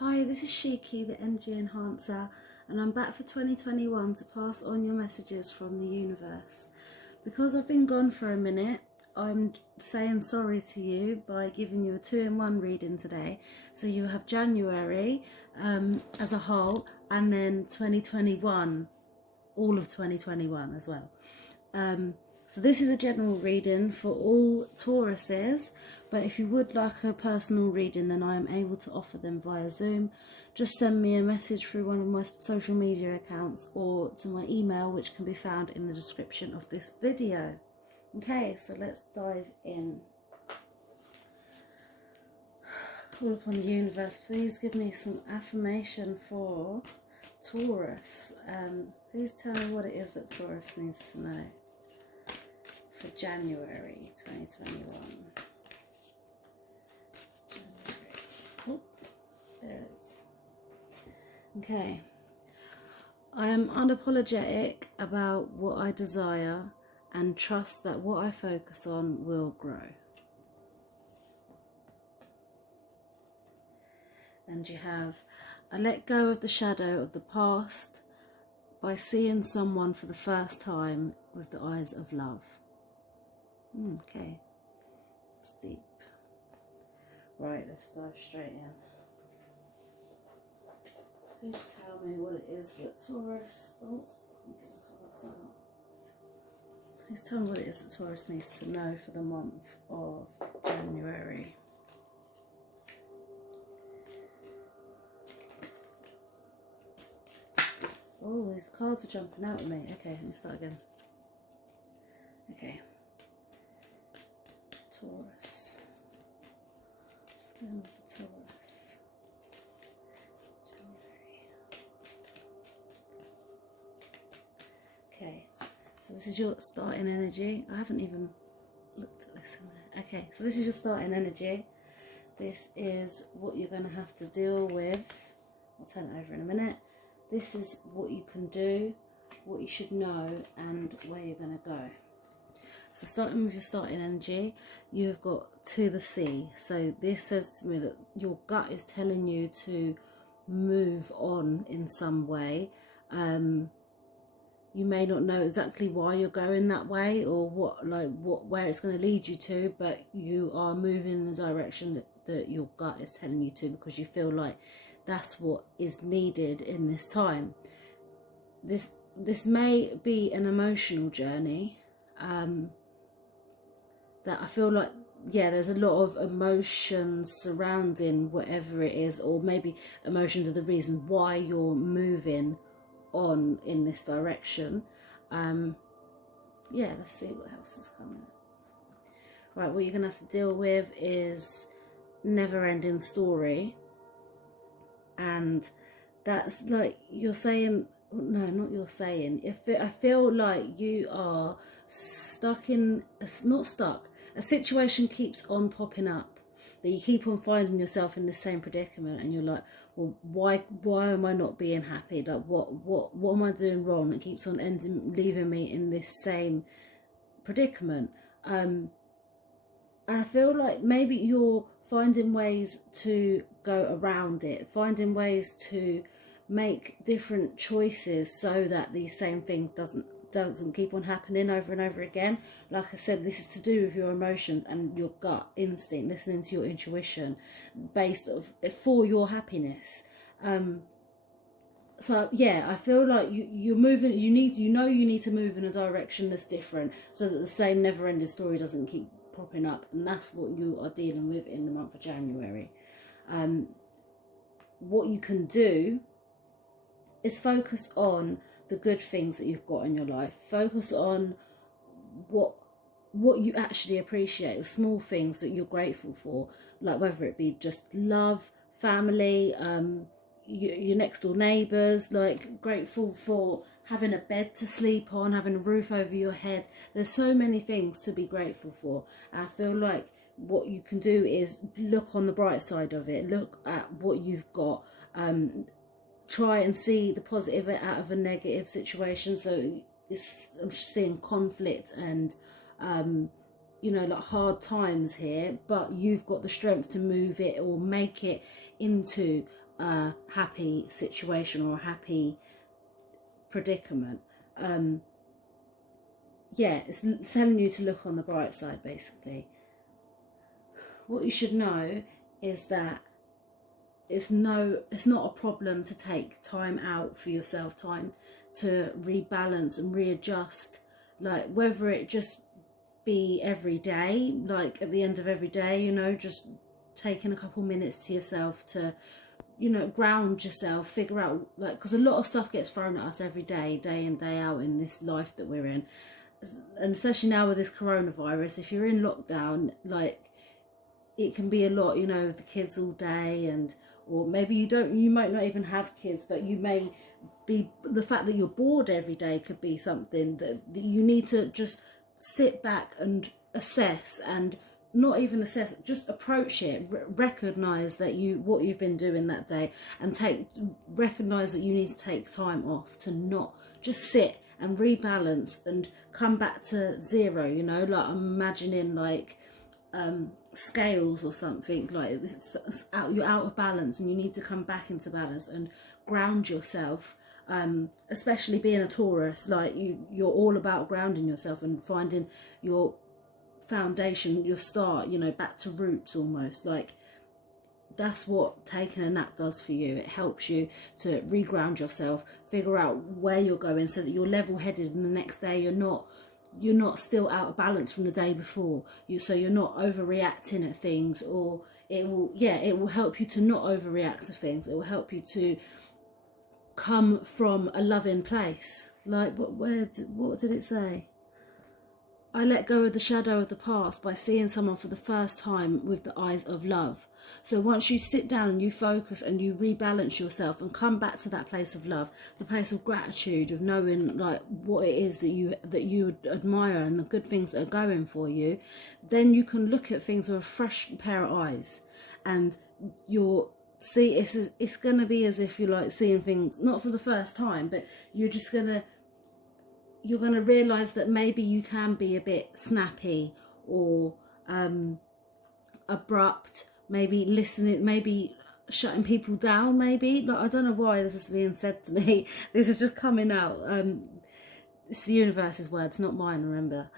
Hi, this is Shiki, the Energy Enhancer, and I'm back for 2021 to pass on your messages from the universe. Because I've been gone for a minute, I'm saying sorry to you by giving you a 2-in-1 reading today. So you have January as a whole, and then 2021, all of 2021 as well. So this is a general reading for all Tauruses, but if you would like a personal reading, then I am able to offer them via Zoom. Just send me a message through one of my social media accounts or to my email, which can be found in the description of this video. Okay, so let's dive in. Call upon the universe, please give me some affirmation for Taurus. Please tell me what it is that Taurus needs to know for January 2021. Oh, there it is. Okay. I am unapologetic about what I desire and trust that what I focus on will grow. And you have, I let go of the shadow of the past by seeing someone for the first time with the eyes of love. Okay, it's deep. Right, let's dive straight in. Please tell me what it is that Taurus... Oh, I'm getting cards out. Please tell me what it is that Taurus needs to know for the month of January. Oh, these cards are jumping out at me. Okay, let me start again. Okay. Taurus. Let's go for Taurus. January. Okay, so this is your starting energy. I haven't even looked at this in there. Okay, so this is your starting energy. This is what you're going to have to deal with. I'll turn it over in a minute. This is what you can do, what you should know, and where you're going to go. So starting with your starting energy, you've got to the sea. So this says to me that your gut is telling you to move on in some way. You may not know exactly why you're going that way or where it's going to lead you to, but you are moving in the direction that your gut is telling you to, because you feel like that's what is needed in this time. This may be an emotional journey. That I feel like, yeah, there's a lot of emotions surrounding whatever it is, or maybe emotions are the reason why you're moving on in this direction. Yeah, let's see what else is coming. Right, what you're gonna have to deal with is never-ending story, and that's like you're saying. No, not you're saying. I feel like you are stuck in, not stuck. A situation keeps on popping up, that you keep on finding yourself in the same predicament, and you're like, well, why am I not being happy? Like, what am I doing wrong? It keeps on leaving me in this same predicament. And I feel like maybe you're finding ways to go around it, finding ways to make different choices so that these same things doesn't keep on happening over and over again. Like I said, this is to do with your emotions and your gut instinct, listening to your intuition for your happiness. So yeah, I feel like you're moving. You need to move in a direction that's different, so that the same never-ending story doesn't keep popping up, and that's what you are dealing with in the month of January. What you can do is focus on the good things that you've got in your life. Focus on what you actually appreciate, the small things that you're grateful for, like whether it be just love, family, your next door neighbours, like grateful for having a bed to sleep on, having a roof over your head. There's so many things to be grateful for. I feel like what you can do is look on the bright side of it, look at what you've got, try and see the positive out of a negative situation. So I'm seeing conflict and like hard times here, but you've got the strength to move it or make it into a happy situation or a happy predicament. Yeah, it's telling you to look on the bright side, basically. What you should know is that it's not a problem to take time out for yourself, time to rebalance and readjust, like whether it just be every day, like at the end of every day, you know, just taking a couple minutes to yourself to, you know, ground yourself, figure out, like, because a lot of stuff gets thrown at us every day, day in, day out in this life that we're in. And especially now with this coronavirus, if you're in lockdown, like, it can be a lot, you know, with the kids all day, and or maybe you might not even have kids, but you may be, the fact that you're bored every day could be something that you need to just sit back and assess, and not even assess, just approach it, recognize that what you've been doing that day, and recognize that you need to take time off to not just sit and rebalance and come back to zero, you know, like I'm imagining like scales or something, like you're out of balance and you need to come back into balance and ground yourself. Especially being a Taurus, like you're all about grounding yourself and finding your foundation, your start, you know, back to roots almost. Like that's what taking a nap does for you. It helps you to reground yourself, figure out where you're going so that you're level-headed, and the next day you're not still out of balance from the day before. So you're not overreacting at things, or it will help you to not overreact to things. It will help you to come from a loving place. Like what did it say? I let go of the shadow of the past by seeing someone for the first time with the eyes of love. So once you sit down and you focus and you rebalance yourself and come back to that place of love, the place of gratitude, of knowing like what it is that you admire and the good things that are going for you, then you can look at things with a fresh pair of eyes, and it's going to be as if you're like seeing things not for the first time, but you're going to realise that maybe you can be a bit snappy or abrupt, maybe listening, maybe shutting people down, maybe. Like, I don't know why this is being said to me. This is just coming out. It's the universe's words, not mine, remember.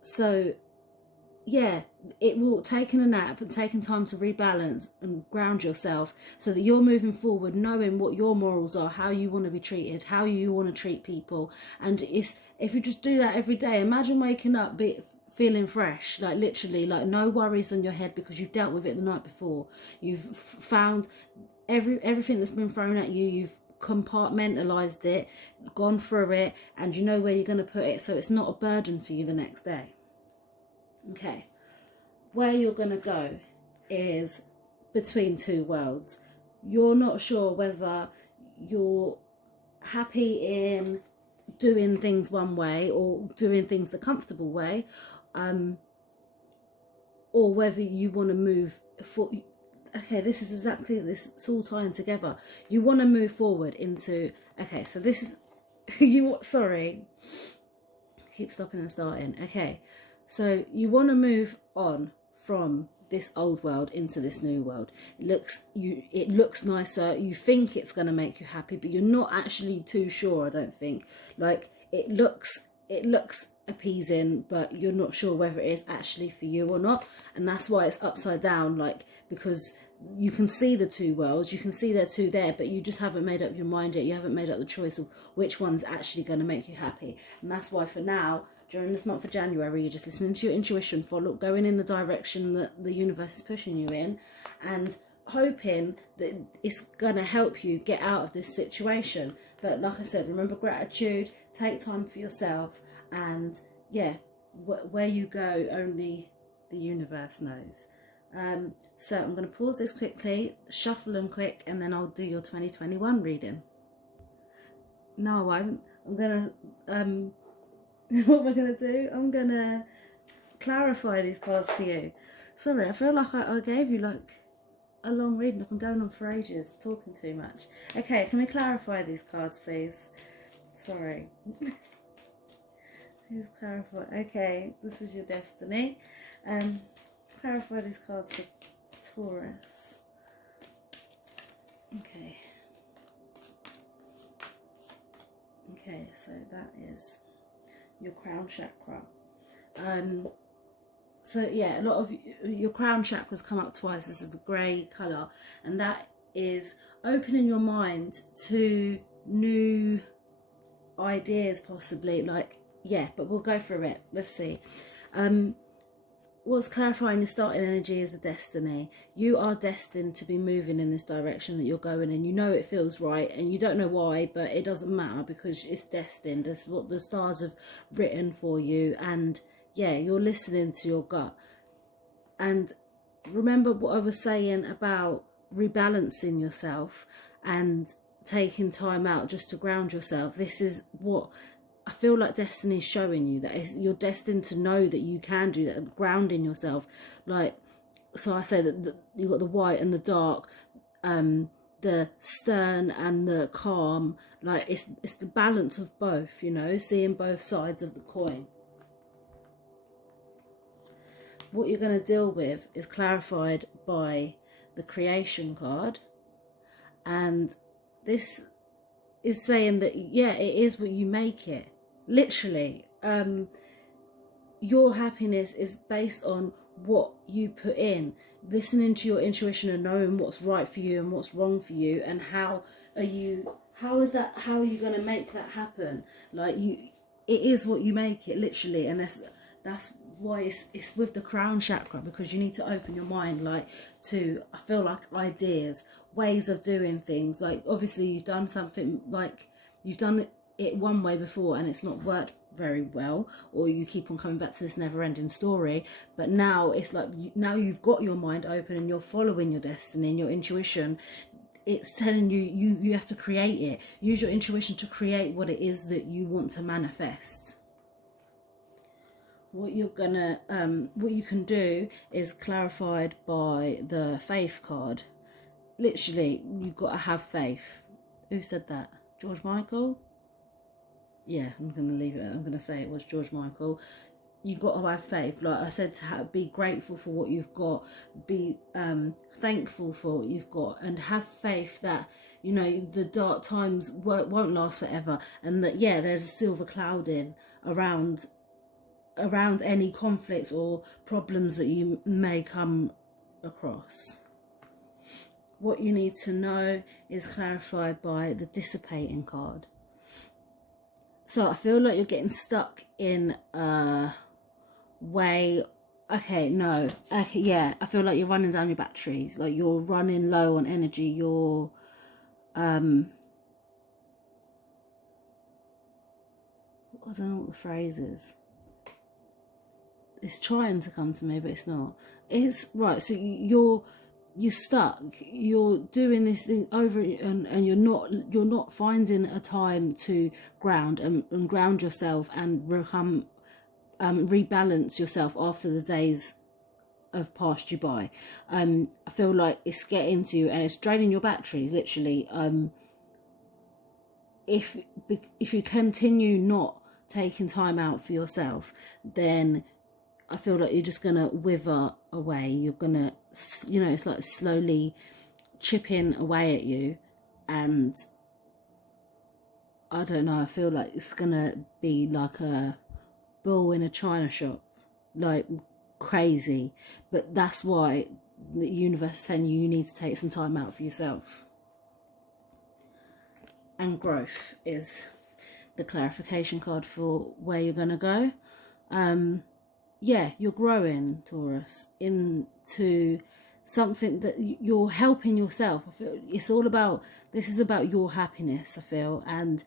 So, yeah, it will, taking a nap and taking time to rebalance and ground yourself so that you're moving forward, knowing what your morals are, how you want to be treated, how you want to treat people. And if you just do that every day, imagine waking up feeling fresh, like literally, like no worries on your head because you've dealt with it the night before. You've found everything that's been thrown at you, you've compartmentalized it, gone through it, and you know where you're going to put it, so it's not a burden for you the next day. Okay, where you're going to go is between two worlds. You're not sure whether you're happy in doing things one way or doing things the comfortable way, or whether you want to move for. Okay, this is exactly this. It's all tying together. You want to move forward into. Okay, so this is sorry. Keep stopping and starting. Okay. So you want to move on from this old world into this new world. It looks nicer. You think it's going to make you happy, but you're not actually too sure, I don't think. Like it looks appeasing, but you're not sure whether it is actually for you or not. And that's why it's upside down, like, because you can see the two worlds, you can see there two there, but you just haven't made up your mind yet. You haven't made up the choice of which one's actually going to make you happy. And that's why for now, during this month of January, you're just listening to your intuition, going in the direction that the universe is pushing you in, and hoping that it's going to help you get out of this situation. But like I said, remember gratitude, take time for yourself, and yeah, where you go, only the universe knows. So I'm going to pause this quickly, shuffle them quick, and then I'll do your 2021 reading. No, I won't. I'm going to... what am I going to do? I'm going to clarify these cards for you. Sorry, I feel like I gave you like a long reading. I've been going on for ages, talking too much. Okay, can we clarify these cards, please? Sorry. Please clarify. Okay, this is your destiny. Clarify these cards for Taurus. Okay. Okay, so that is your crown chakra. So yeah, a lot of your crown chakras come up twice. This is the grey colour, and that is opening your mind to new ideas, possibly. Like, yeah, but we'll go through it. Let's see. What's clarifying your starting energy is the destiny. You are destined to be moving in this direction that you're going in. You know it feels right, and you don't know why, but it doesn't matter because it's destined. It's what the stars have written for you, and yeah, you're listening to your gut. And remember what I was saying about rebalancing yourself and taking time out just to ground yourself. This is what I feel like destiny is showing you, that you're destined to know that you can do that, grounding yourself. Like, so I say that you've got the white and the dark, the stern and the calm. Like, it's the balance of both, you know, seeing both sides of the coin. What you're going to deal with is clarified by the creation card, and this is saying that, yeah, it is what you make it. Literally, your happiness is based on what you put in, listening to your intuition and knowing what's right for you and what's wrong for you, and how are you going to make that happen. Like, it is what you make it, literally. And that's why it's with the crown chakra, because you need to open your mind, like, to, I feel like, ideas, ways of doing things. Like, obviously you've done something, like, you've done it one way before and it's not worked very well, or you keep on coming back to this never-ending story, but now it's like, now you've got your mind open and you're following your destiny and your intuition. It's telling you, you have to create it. Use your intuition to create what it is that you want to manifest. What you can do is clarified by the faith card. Literally, you've got to have faith. Who said that? George Michael? Yeah, I'm going to leave it. I'm going to say it was George Michael. You've got to have faith. Like I said, to be grateful for what you've got. Be thankful for what you've got. And have faith that, you know, the dark times won't last forever. And that, yeah, there's a silver clouding around any conflicts or problems that you may come across. What you need to know is clarified by the dissipating card. So I feel like you're getting stuck in a way. Okay, no. Okay, yeah. I feel like you're running down your batteries. Like, you're running low on energy. You're I don't know what the phrase is. It's trying to come to me, but it's not. It's right. So you're stuck. You're doing this thing over, and you're not finding a time to ground and ground yourself and rebalance yourself after the days have passed you by. I feel like it's getting to you and it's draining your batteries, literally. If you continue not taking time out for yourself, then I feel like you're just going to wither away. You're going to, you know, it's like slowly chipping away at you. And I don't know, I feel like it's going to be like a bull in a china shop. Like, crazy. But that's why the universe is telling you, you need to take some time out for yourself. And growth is the clarification card for where you're going to go. Yeah, you're growing, Taurus, into something that you're helping yourself. I feel it's all about, this is about your happiness, I feel, and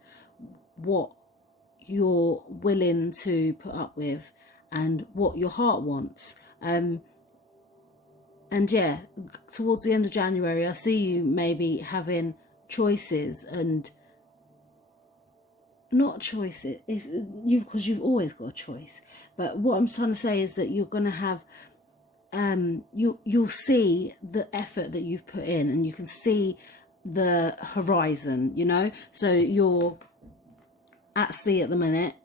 what you're willing to put up with and what your heart wants. And yeah, towards the end of January, I see you maybe having choices, and not choices, it's you, because you've always got a choice. But what I'm trying to say is that you're going to have, you'll see the effort that you've put in, and you can see the horizon, you know. So you're at sea at the minute,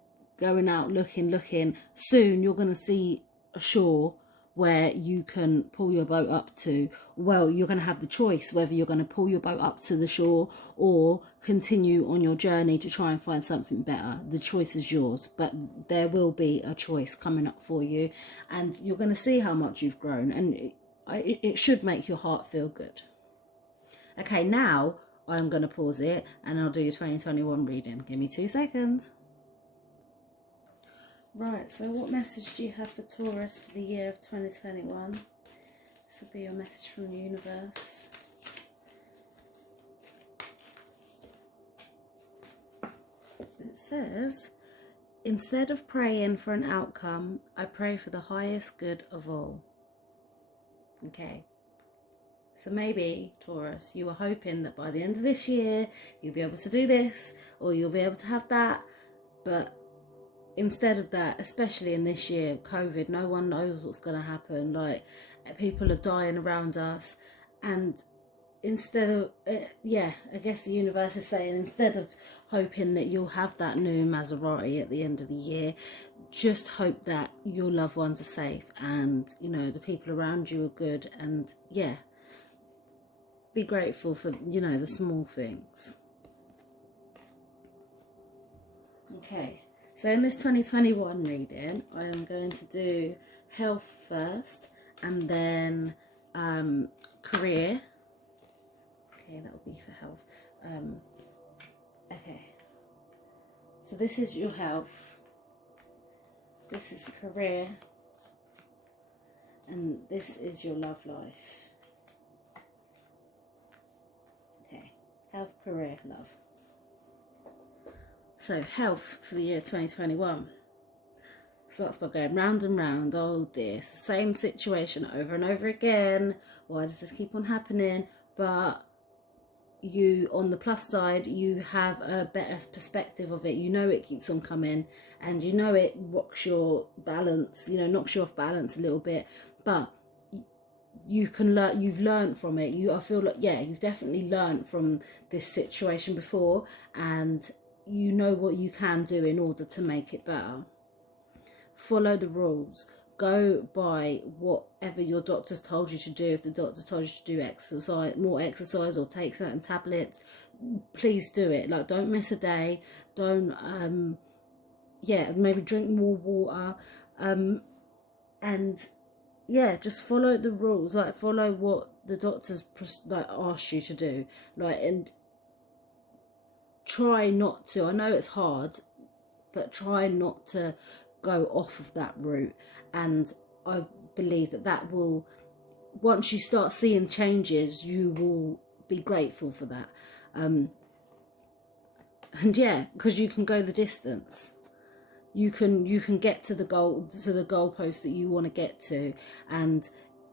going out looking. Soon you're going to see a shore where you can pull your boat up to. Well, you're going to have the choice whether you're going to pull your boat up to the shore or continue on your journey to try and find something better. The choice is yours, but there will be a choice coming up for you, and you're going to see how much you've grown, and it should make your heart feel good. Okay, now I'm going to pause it and I'll do your 2021 reading. Give me 2 seconds. Right, so what message do you have for Taurus for the year of 2021? This will be your message from the universe. It says, instead of praying for an outcome, I pray for the highest good of all. Okay. So maybe, Taurus, you were hoping that by the end of this year, you'll be able to do this, or you'll be able to have that, but instead of that, especially in this year, COVID, no one knows what's going to happen. Like, people are dying around us, and instead of, I guess the universe is saying, instead of hoping that you'll have that new Maserati at the end of the year, just hope that your loved ones are safe, and, you know, the people around you are good, and, yeah, be grateful for, you know, the small things. Okay. So in this 2021 reading, I am going to do health first, and then career. Okay, that will be for health. Okay. So this is your health. This is career. And this is your love life. Okay. Health, career, love. So, health for the year 2021. So that's by going round and round. Oh dear, it's the same situation over and over again. Why does this keep on happening? But you, on the plus side, you have a better perspective of it. You know it keeps on coming, and you know it rocks your balance, you know, knocks you off balance a little bit. But you can learn, you've learned from it. I feel like, yeah, you've definitely learned from this situation before, and you know what you can do in order to make it better. Follow the rules. Go by whatever your doctor's told you to do. If the doctor told you to do exercise, more exercise, or take certain tablets, please do it. Like, don't miss a day. Don't, maybe drink more water. And yeah, just follow the rules. Like, follow what the doctors asked you to do. Like, and try not to, I know it's hard, but try not to go off of that route. And I believe that will, once you start seeing changes, you will be grateful for that. And yeah, because you can go the distance. You can get to the goalpost that you want to get to, and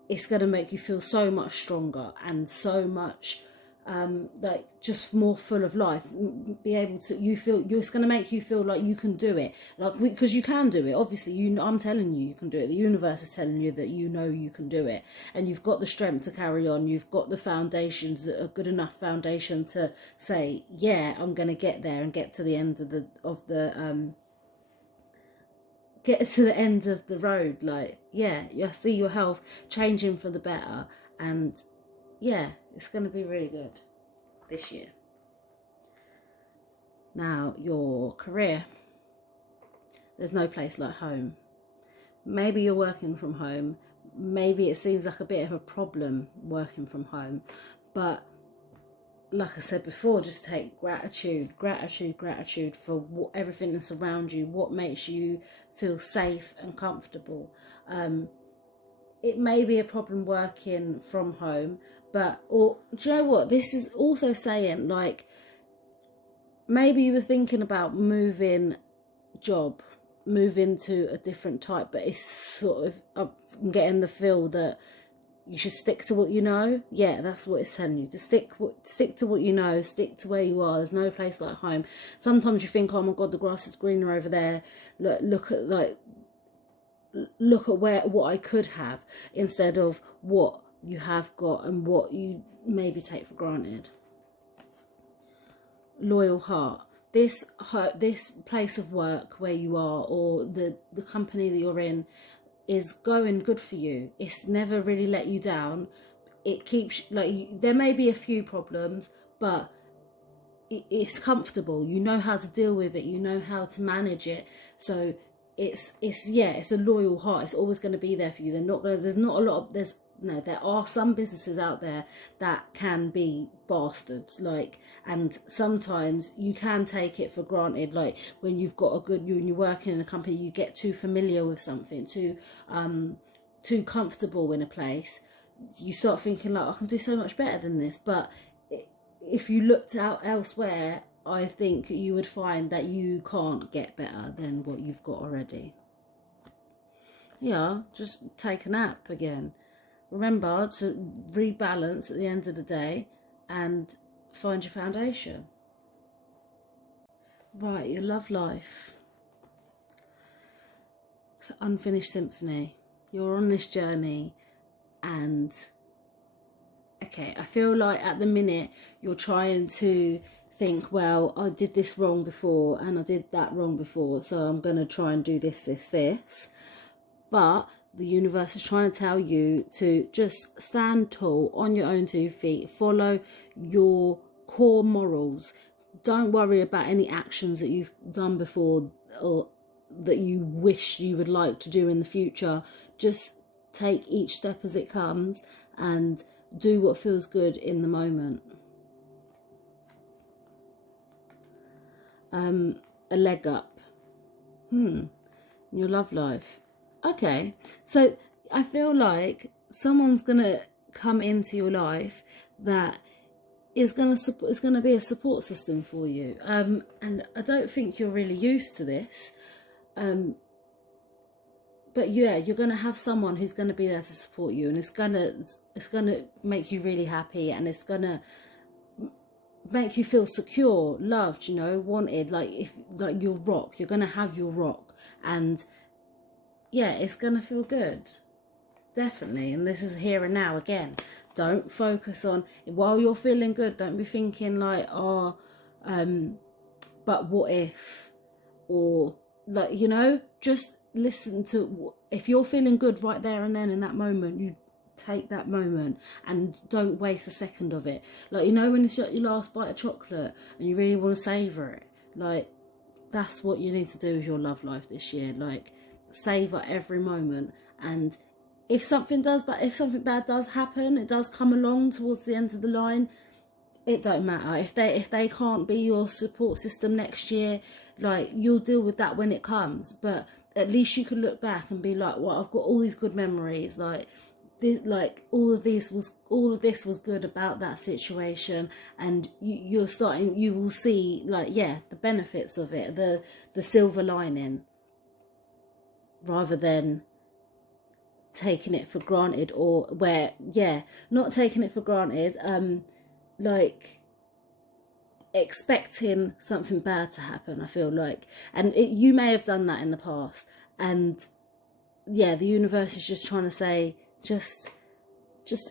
it's going to make you feel so much stronger and so much like just more full of life. Be able to, it's going to make you feel like you can do it, like, because you can do it. Obviously, I'm telling you can do it. The universe is telling you that you know you can do it, and you've got the strength to carry on. You've got the foundations, that are good enough foundation to say, yeah, I'm going to get there and get to the end of get to the end of the road. Like, yeah, you see your health changing for the better, and yeah, it's going to be really good this year. Now, your career. There's no place like home. Maybe you're working from home. Maybe it seems like a bit of a problem working from home. But like I said before, just take gratitude for everything that's around you, what makes you feel safe and comfortable. It may be a problem working from home, do you know what? This is also saying, like, maybe you were thinking about moving to a different type, but it's sort of, I'm getting the feel that you should stick to what you know. Yeah, that's what it's telling you. To stick to what you know, stick to where you are. There's no place like home. Sometimes you think, oh my God, the grass is greener over there. Look at what I could have, instead of what you have got and what you maybe take for granted. Loyal heart. This place of work where you are, or the company that you're in, is going good for you. It's never really let you down. It keeps, like, there may be a few problems, but it's comfortable. You know how to deal with it. You know how to manage it. So it's a loyal heart. It's always going to be there for you. There are some businesses out there that can be bastards, like, and sometimes you can take it for granted. Like, when you've got when you're working in a company, you get too familiar with something, too comfortable in a place. You start thinking, like, I can do so much better than this. But if you looked out elsewhere, I think you would find that you can't get better than what you've got already. Yeah, just take a nap again. Remember to rebalance at the end of the day and find your foundation. Right, your love life. It's an unfinished symphony. You're on this journey, and okay, I feel like at the minute you're trying to think, well, I did this wrong before and I did that wrong before, so I'm going to try and do this. But the universe is trying to tell you to just stand tall on your own 2 feet, follow your core morals. Don't worry about any actions that you've done before or that you wish you would like to do in the future. Just take each step as it comes and do what feels good in the moment. A leg up. Your love life. Okay, so I feel like someone's gonna come into your life that is gonna be a support system for you. And I don't think you're really used to this. But yeah, you're gonna have someone who's gonna be there to support you, and it's gonna make you really happy, and it's gonna make you feel secure, loved, wanted. Like your rock, you're gonna have your rock, and yeah, it's gonna feel good, definitely. And this is here and now again. Don't focus on while you're feeling good. Don't be thinking like, but what if, or like, just listen to, if you're feeling good right there and then in that moment, you take that moment and don't waste a second of it. Like, when it's your last bite of chocolate and you really want to savor it, like, that's what you need to do with your love life this year. Like, savor every moment. And if something bad does happen, it does come along towards the end of the line, it don't matter. If they can't be your support system next year, like, you'll deal with that when it comes. But at least you can look back and be like, well, I've got all these good memories. Like, all of this was good about that situation, and you will see, like, yeah, the benefits of it, the silver lining, rather than taking it for granted, or not taking it for granted, like expecting something bad to happen. I feel like, and you may have done that in the past, and yeah, the universe is just trying to say, just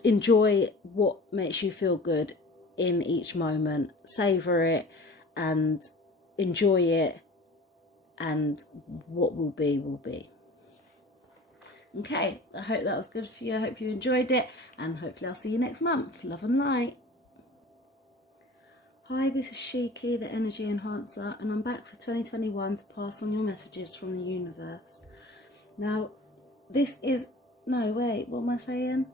enjoy what makes you feel good in each moment, savor it and enjoy it, and what will be will be. Okay, I hope that was good for you. I hope you enjoyed it, and hopefully I'll see you next month. Love and light. Hi, this is Shiki, the Energy Enhancer, and I'm back for 2021 to pass on your messages from the universe. Now, this is... No, wait, what am I saying?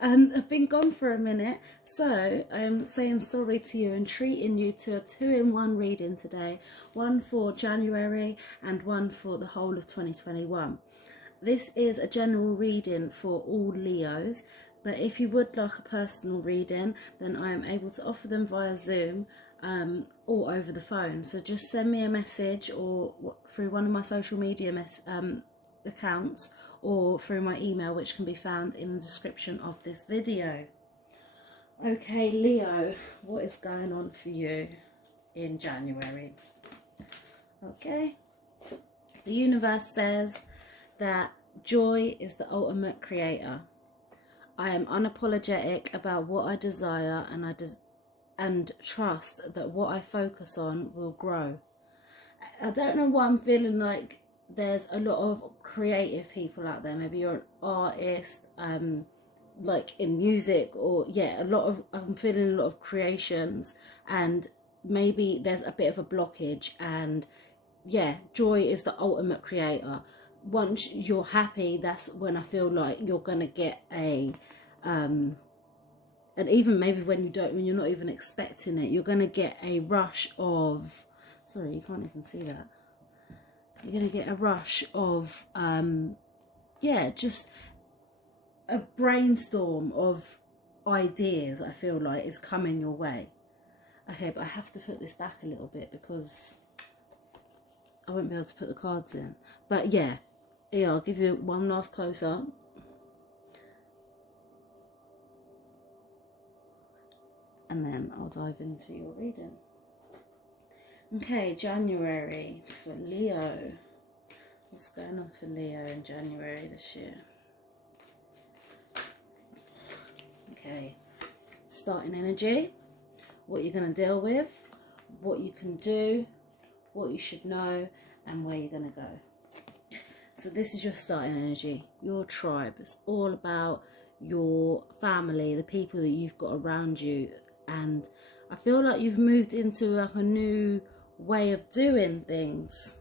I've been gone for a minute, so I'm saying sorry to you and treating you to a 2-in-1 reading today. One for January and one for the whole of 2021. This is a general reading for all Leos, but if you would like a personal reading, then I am able to offer them via Zoom or over the phone. So just send me a message, or through one of my social media accounts, or through my email, which can be found in the description of this video. Okay, Leo, what is going on for you in January? Okay, the universe says that joy is the ultimate creator. I am unapologetic about what I desire, and trust that what I focus on will grow. I don't know why I'm feeling like there's a lot of creative people out there. Maybe you're an artist, like in music, or yeah, I'm feeling a lot of creations, and maybe there's a bit of a blockage. And yeah, joy is the ultimate creator. Once you're happy, that's when I feel like you're gonna get a and even maybe when you're not even expecting it, you're gonna get a rush of, sorry, you can't even see that, you're gonna get a rush of yeah, just a brainstorm of ideas. I feel like is coming your way. Okay, but I have to put this back a little bit because I won't be able to put the cards in. But yeah, I'll give you one last close up. And then I'll dive into your reading. Okay, January for Leo. What's going on for Leo in January this year? Okay, starting energy, what you're going to deal with, what you can do, what you should know, and where you're going to go. So this is your starting energy, your tribe. It's all about your family, the people that you've got around you. And I feel like you've moved into like a new way of doing things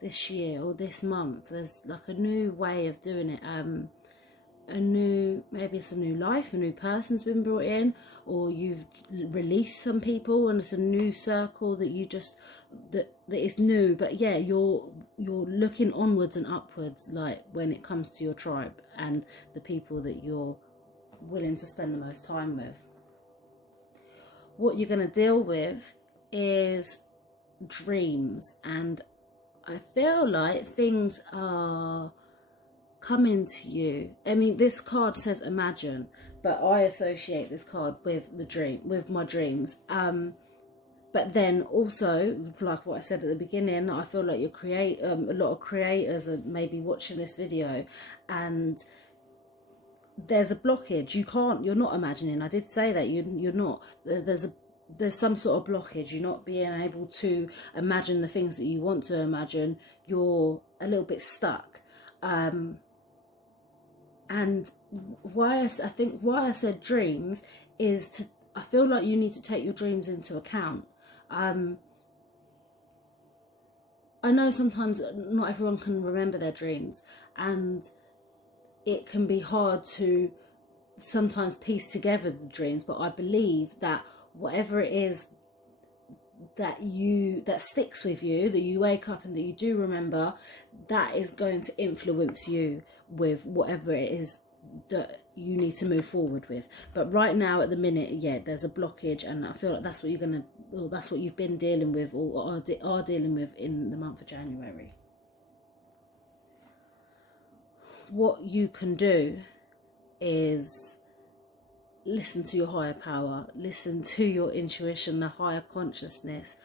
this year or this month. There's like a new way of doing it. Maybe it's a new life, a new person's been brought in, or you've released some people and it's a new circle that you just that is new. But yeah, you're looking onwards and upwards, like when it comes to your tribe and the people that you're willing to spend the most time with. What you're going to deal with is dreams, and I feel like things are coming to you. I mean, this card says imagine, but I associate this card with my dreams. But then also, like what I said at the beginning, I feel like a lot of creators are maybe watching this video and there's a blockage. You're not imagining. I did say that you're not. There's some sort of blockage. You're not being able to imagine the things that you want to imagine. You're a little bit stuck. And why I said dreams is I feel like you need to take your dreams into account. I know sometimes not everyone can remember their dreams, and it can be hard to sometimes piece together the dreams, but I believe that whatever it is that sticks with you, that you wake up and that you do remember, that is going to influence you with whatever it is that you need to move forward with. But right now, at the minute, yeah, there's a blockage, and I feel like that's what that's what you've been dealing with, or are dealing with in the month of January. What you can do is listen to your higher power, listen to your intuition, the higher consciousness,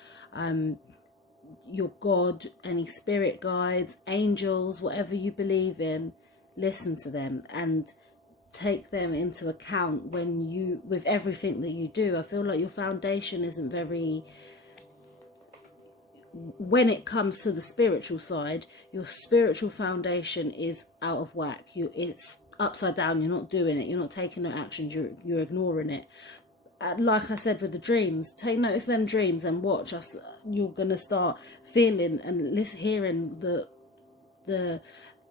your God, any spirit guides, angels, whatever you believe in, listen to them and take them into account with everything that you do. I feel like your foundation isn't very, when it comes to the spiritual side, your spiritual foundation is out of whack. It's upside down. You're not doing it. You're not taking no actions. You're ignoring it. Like I said with the dreams, take notice of them dreams and watch us. You're gonna start feeling and hearing the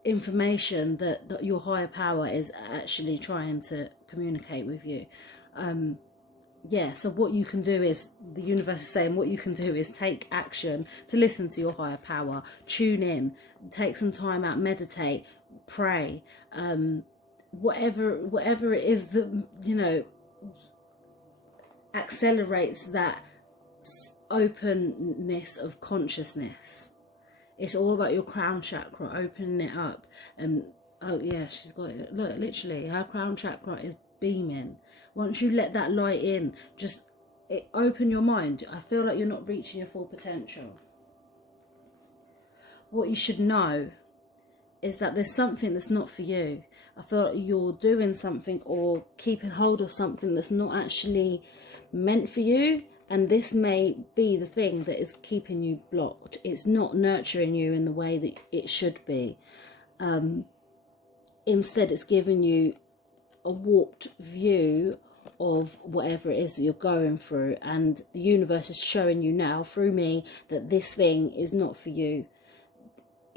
information that your higher power is actually trying to communicate with you. Yeah, so what you can do is, the universe is saying, what you can do is take action to listen to your higher power, tune in, take some time out, meditate, pray, whatever it is that, accelerates that openness of consciousness. It's all about your crown chakra, opening it up. And oh yeah, she's got it. Look, literally, her crown chakra is beaming. Once you let that light in, open your mind. I feel like you're not reaching your full potential. What you should know is that there's something that's not for you. I feel like you're doing something or keeping hold of something that's not actually meant for you. And this may be the thing that is keeping you blocked. It's not nurturing you in the way that it should be. Instead, it's giving you a warped view of whatever it is that you're going through. And the universe is showing you now, through me, that this thing is not for you.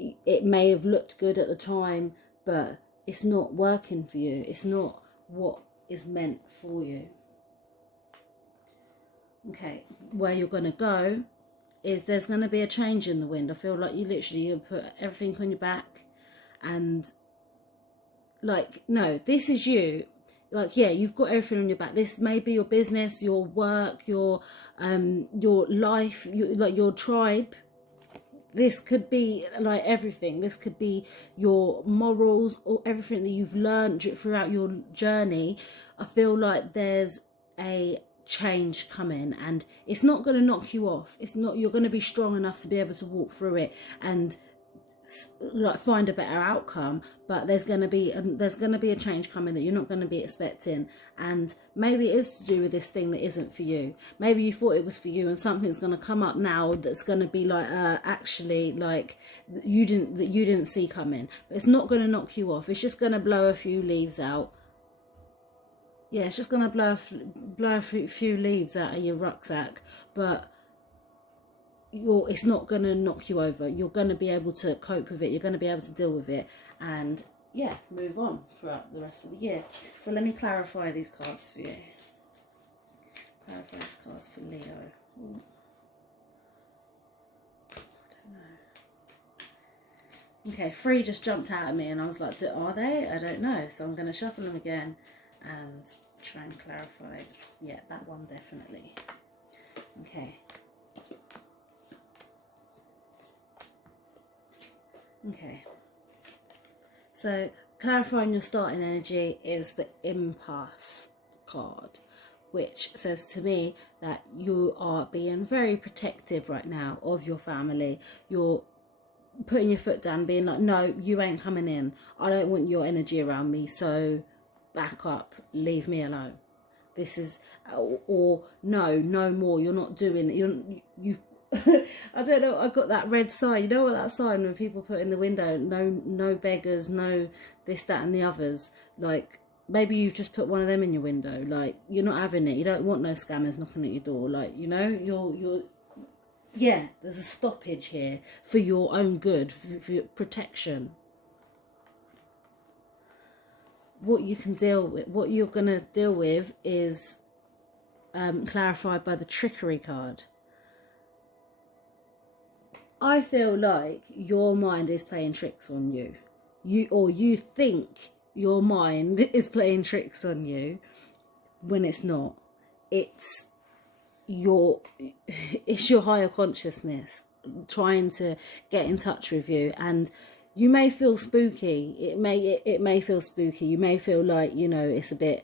It may have looked good at the time, but it's not working for you. It's not what is meant for you. Okay, where you're going to go is there's going to be a change in the wind. I feel like you put everything on your back and like, no, this is you. Like, yeah, you've got everything on your back. This may be your business, your work, your life, your tribe. This could be like everything. This could be your morals or everything that you've learned throughout your journey. I feel like there's a change coming, and it's not going to knock you off. It's not, you're going to be strong enough to be able to walk through it and like find a better outcome. But there's going to be a change coming that you're not going to be expecting, and maybe it is to do with this thing that isn't for you. Maybe you thought it was for you, and something's going to come up now that's going to be like actually like you didn't see coming. But it's not going to knock you off. It's just going to blow a few leaves out. Yeah, it's just going to blow a few leaves out of your rucksack, but it's not going to knock you over. You're going to be able to cope with it. You're going to be able to deal with it, and yeah, move on throughout the rest of the year. So let me clarify these cards for you. Clarify these cards for Leo. Ooh. I don't know. Okay, 3 just jumped out at me, and I was like, are they? I don't know. So I'm going to shuffle them again and try and clarify. Yeah, that one definitely. Okay. Okay. So clarifying your starting energy is the impasse card, which says to me that you are being very protective right now of your family. You're putting your foot down, being like, no, you ain't coming in. I don't want your energy around me, so back up, leave me alone. This is, or no more, you're not doing it. You I don't know, I got that red sign. You know what that sign when people put in the window, no beggars, no this, that and the others. Like, maybe you've just put one of them in your window. Like, you're not having it. You don't want no scammers knocking at your door. Like, you know, you're yeah, there's a stoppage here for your own good, for your protection. What you can deal with, what you're going to deal with is clarified by the trickery card. I feel like your mind is playing tricks on you. You think your mind is playing tricks on you when it's not. It's your higher consciousness trying to get in touch with you, and you may feel spooky. It may feel spooky. You may feel like, you know, it's a bit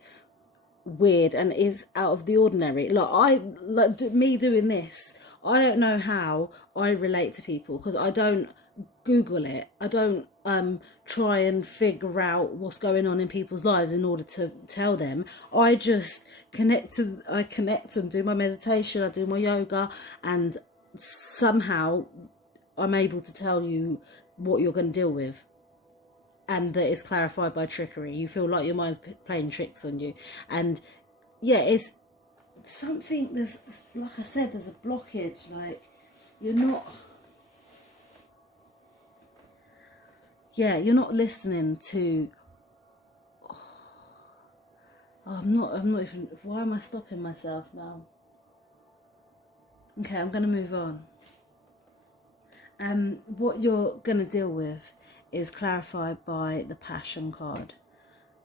weird and is out of the ordinary. Like me doing this, I don't know how I relate to people because I don't Google it. I don't try and figure out what's going on in people's lives in order to tell them. I just connect and do my meditation. I do my yoga, and somehow I'm able to tell you what you're going to deal with, and that it's clarified by trickery. You feel like your mind's playing tricks on you, and yeah, it's something. There's, like I said, there's a blockage. Like, you're not listening to. I'm not even. Why am I stopping myself now? Okay, I'm gonna move on. What you're going to deal with is clarified by the passion card.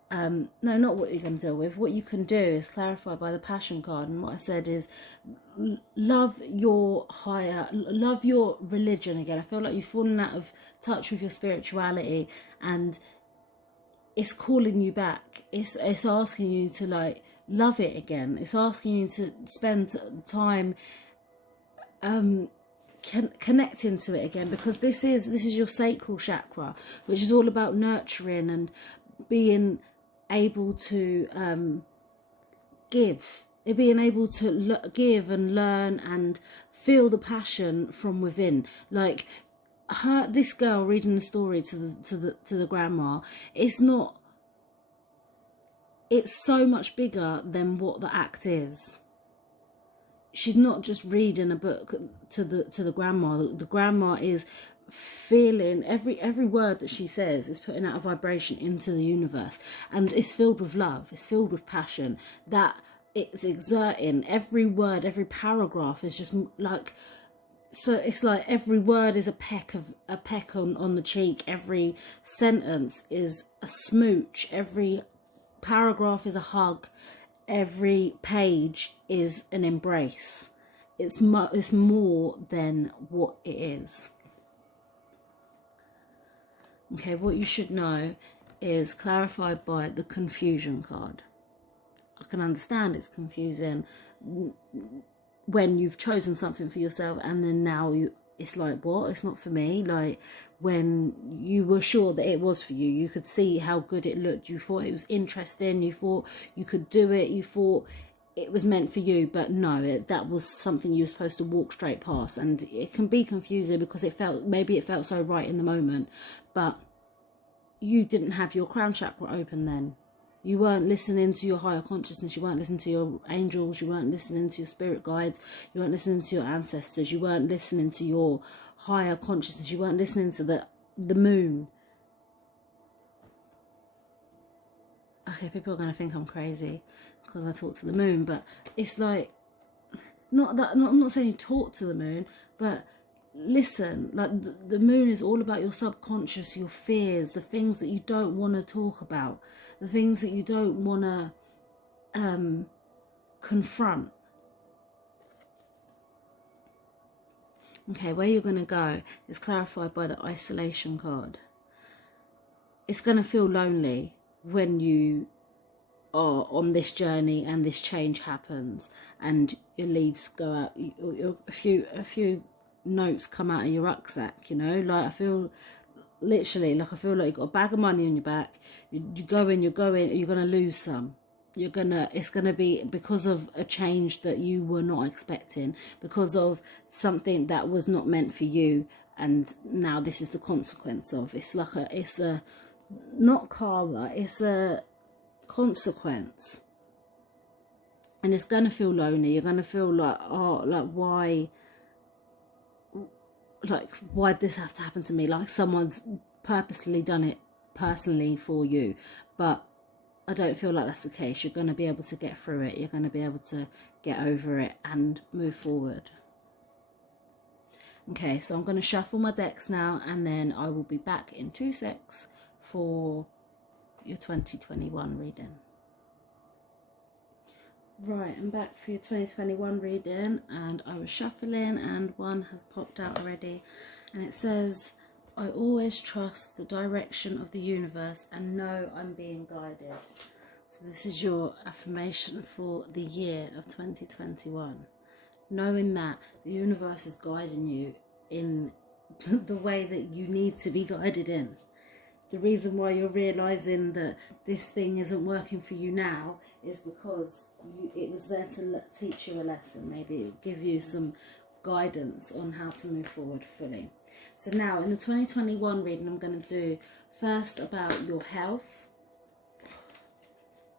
No, not what you're going to deal with. What you can do is clarified by the passion card. And what I said is love your religion again. I feel like you've fallen out of touch with your spirituality, and it's calling you back. It's asking you to like love it again. It's asking you to spend time connecting to it again, because this is your sacral chakra, which is all about nurturing and being able to give it being able to give and learn and feel the passion from within. Like this girl reading the story to the grandma, it's so much bigger than what the act is. She's not just reading a book to the grandma. The grandma is feeling every word that she says is putting out a vibration into the universe, and it's filled with love, it's filled with passion that it's exerting. Every word, every paragraph is just like, so it's like every word is a peck on the cheek, every sentence is a smooch, every paragraph is a hug, every page is an embrace. It's more than what it is. Okay, what you should know is clarified by the confusion card. I can understand it's confusing when you've chosen something for yourself and then now it's like, what? It's not for me. Like when you were sure that it was for you, you could see how good it looked. You thought it was interesting. You thought you could do it. You thought it was meant for you, but no, that was something you were supposed to walk straight past. And it can be confusing because maybe it felt so right in the moment, but you didn't have your crown chakra open then. You weren't listening to your higher consciousness. You weren't listening to your angels. You weren't listening to your spirit guides. You weren't listening to your ancestors. You weren't listening to your higher consciousness. You weren't listening to the moon. Okay, people are going to think I'm crazy because I talk to the moon, but it's like, I'm not saying you talk to the moon, but listen. Like the moon is all about your subconscious, your fears, the things that you don't want to talk about, the things that you don't want to confront. Okay, where you're going to go is clarified by the isolation card. It's going to feel lonely when you are on this journey and this change happens and your leaves go out, a few notes come out of your rucksack, you know. Like I feel like you've got a bag of money on your back. You're going, you're going to lose some. It's gonna be because of a change that you were not expecting, because of something that was not meant for you, and now this is the consequence of. It's a not karma, it's a consequence. And it's gonna feel lonely. You're gonna feel like, oh, like why'd this have to happen to me? Like someone's purposely done it personally for you. But I don't feel like that's the case. You're going to be able to get through it. You're going to be able to get over it and move forward. Okay, so I'm going to shuffle my decks now, and then I will be back in 2 secs for your 2021 reading. Right, I'm back for your 2021 reading, and I was shuffling and one has popped out already, and it says, I always trust the direction of the universe and know I'm being guided. So this is your affirmation for the year of 2021. Knowing that the universe is guiding you in the way that you need to be guided in. The reason why you're realising that this thing isn't working for you now is because it was there to teach you a lesson. Maybe give you some guidance on how to move forward fully. So now in the 2021 reading, I'm going to do first about your health.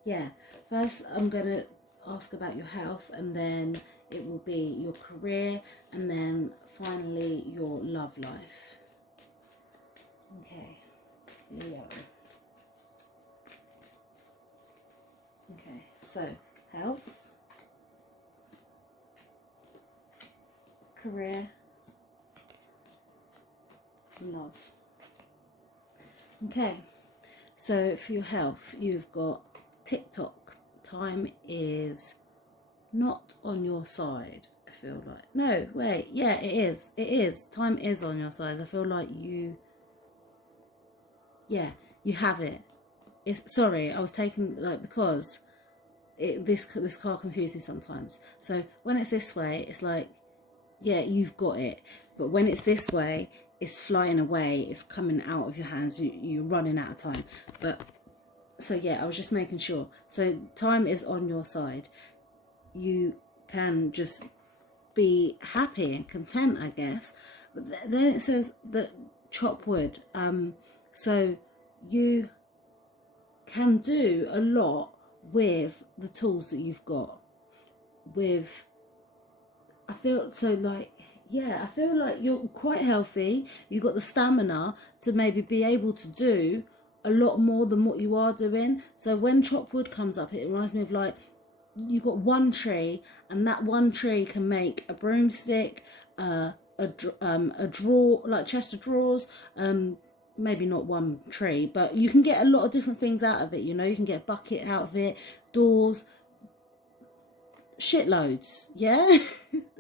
Yeah, first I'm going to ask about your health, and then it will be your career, and then finally your love life. Okay, Leo. Okay, so health, career, love. Okay, so for your health, you've got TikTok. Time is not on your side, I feel like. No, wait, yeah, it is. Time is on your side. I feel like you have it. Sorry, I was taking, like, because this card confused me sometimes. So when it's this way, it's like, yeah, you've got it. But when it's this way, it's flying away. It's coming out of your hands. You're running out of time. But so yeah, I was just making sure. So time is on your side. you can just be happy and content, I guess. But then it says that chop wood. So you can do a lot with the tools that you've got. I feel like you're quite healthy. You've got the stamina to maybe be able to do a lot more than what you are doing. So when chop wood comes up, it reminds me of like, you've got one tree, and that one tree can make a broomstick, a drawer, like chest of drawers, maybe not one tree, but you can get a lot of different things out of it. You know, you can get a bucket out of it, doors, shitloads. Yeah.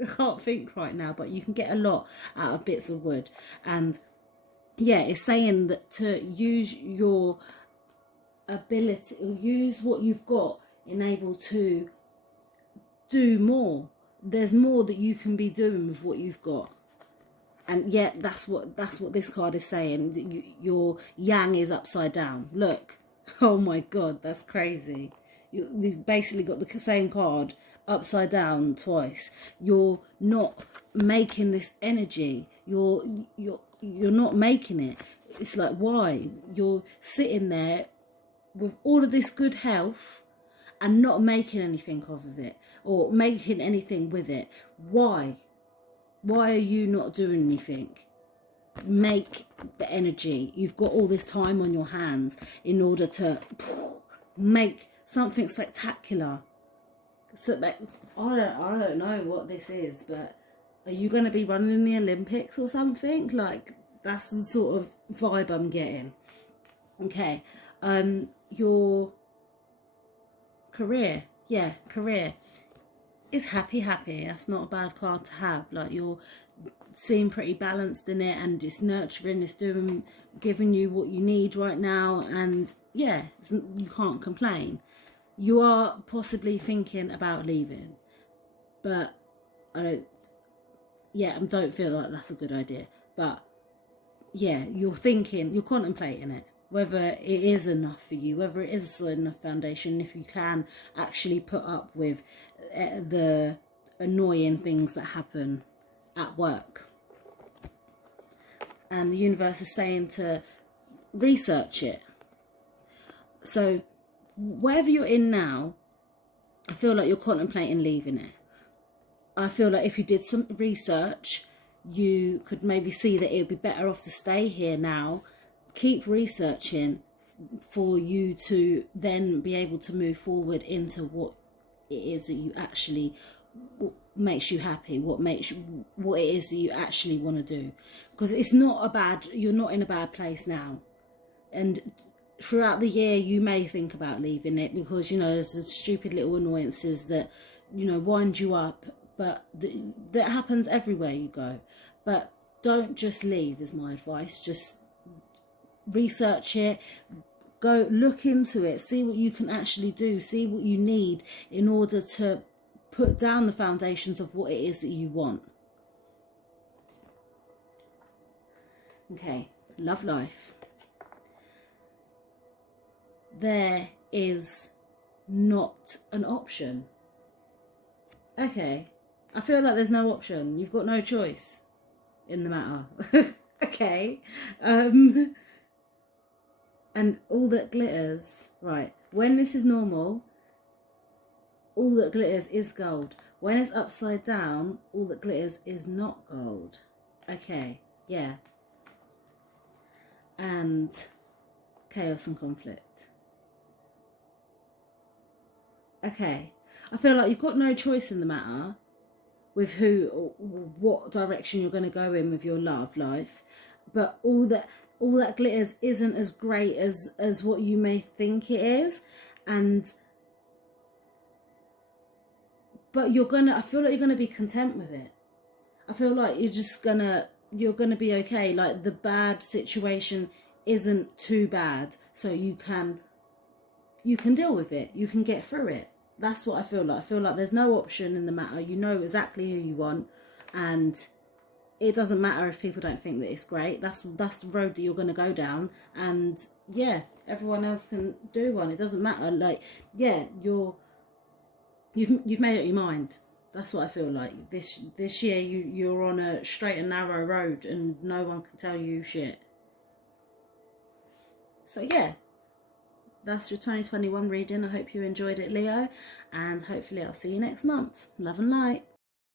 I can't think right now, but you can get a lot out of bits of wood. And yeah, it's saying that to use your ability, or use what you've got, enable to do more. There's more that you can be doing with what you've got. And yet that's what this card is saying. Your yang is upside down. Look. Oh my god, that's crazy. You've basically got the same card upside down twice. You're not making this energy. You're not making it. It's like, why? You're sitting there with all of this good health and not making anything of it, or making anything with it. Why? Why are you not doing anything? Make the energy. You've got all this time on your hands in order to make something spectacular. So that, I don't know what this is, but are you going to be running in the Olympics or something? Like, that's the sort of vibe I'm getting. Okay. Your career. Yeah, career. Is happy. That's not a bad card to have. Like, you're seem pretty balanced in it, and it's nurturing, it's giving you what you need right now, and yeah, you can't complain. You are possibly thinking about leaving, but I don't feel like that's a good idea. But yeah, you're contemplating it, whether it is enough for you, whether it is a solid enough foundation, if you can actually put up with the annoying things that happen at work. And the universe is saying to research it. So wherever you're in now, I feel like you're contemplating leaving it. I feel like if you did some research, you could maybe see that it would be better off to stay here now. Keep researching for you to then be able to move forward into what it is that you actually, what makes you happy, what it is that you actually want to do. Because you're not in a bad place now. And throughout the year, you may think about leaving it because, you know, there's stupid little annoyances that, you know, wind you up. But that happens everywhere you go. But don't just leave is my advice. Just research it. Go look into it. See what you can actually do. See what you need in order to put down the foundations of what it is that you want. Okay, love life. There is not an option. Okay, I feel like there's no option. You've got no choice in the matter. Okay. And all that glitters, right, when this is normal, all that glitters is gold. When it's upside down, all that glitters is not gold. Okay, yeah. And chaos and conflict. Okay, I feel like you've got no choice in the matter with what direction you're going to go in with your love life, but all that glitters isn't as great as what you may think it is, but I feel like you're gonna be content with it. I feel like you're gonna be okay. Like, the bad situation isn't too bad, so you can deal with it. You can get through it. That's what I feel like. I feel like there's no option in the matter. You know exactly who you want, and it doesn't matter if people don't think that it's great. That's the road that you're going to go down, and yeah, everyone else can do one. It doesn't matter. Like, yeah, You've made up your mind. That's what I feel like. This year you're on a straight and narrow road and no one can tell you shit. So yeah, that's your 2021 reading. I hope you enjoyed it, Leo, and hopefully I'll see you next month. Love and light.